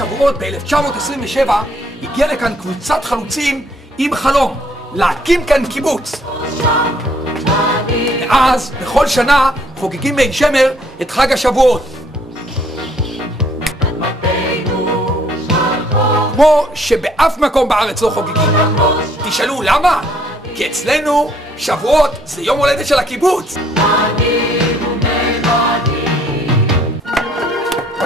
השבועות ב-1927 הגיעה לכאן קבוצת חלוצים עם חלום להקים כאן קיבוץ. ואז בכל שנה חוגגים בעין שמר את חג השבועות. כמו שבאף מקום בארץ לא חוגגים. תשאלו למה? כי אצלנו שבועות זה יום הולדת של הקיבוץ.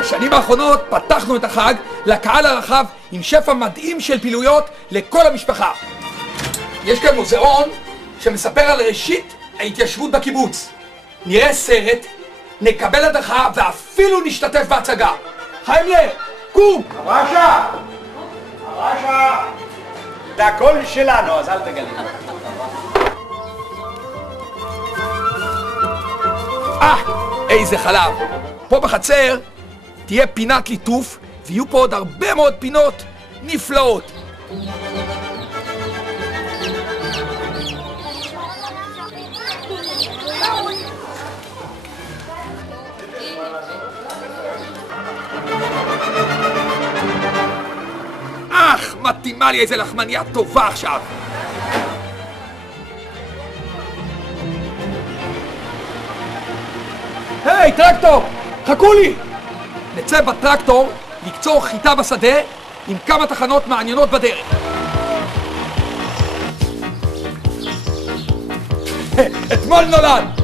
בשנים האחרונות פתחנו את החג לקהל הרחב עם שפע מדהים של פעילויות לכל המשפחה. יש כאן מוזיאון שמספר על ראשית ההתיישבות בקיבוץ. נראה סרט, נקבל הדרכה ואפילו נשתתף בהצגה. חיימלר, קום! הרשע! הרשע! זה הכל שלנו, אז אל תגלה. איזה חלב! פה בחצר תהיה פינת ליטוף ויהיו פה עוד הרבה מאוד פינות נפלאות. מתאימה לי איזה לחמניה טובה עכשיו. היי, טרקטור! חכו לי! נצא בטרקטור לקצור חיטה בשדה עם כמה תחנות מעניינות בדרך. אתמול נולד!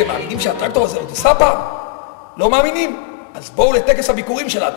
אתם מאמינים שהטרקטור הזה עוד עושה פעם? לא מאמינים? אז בואו לטקס הביקורים שלנו.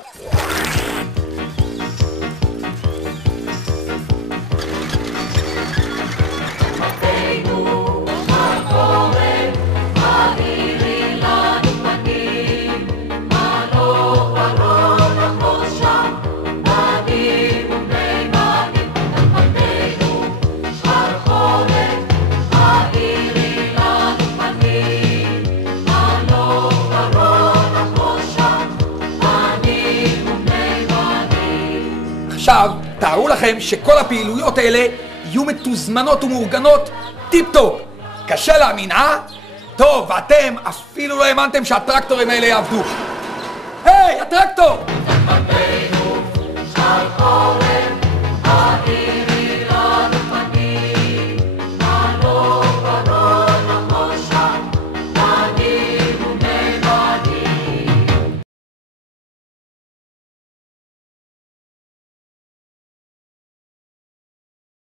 עכשיו, תארו לכם שכל הפעילויות האלה יהיו מתוזמנות ומאורגנות טיפ-טופ. קשה להאמין, אה? טוב, ואתם אפילו לא האמנתם שהטרקטורים האלה יעבדו. היי, הטרקטור!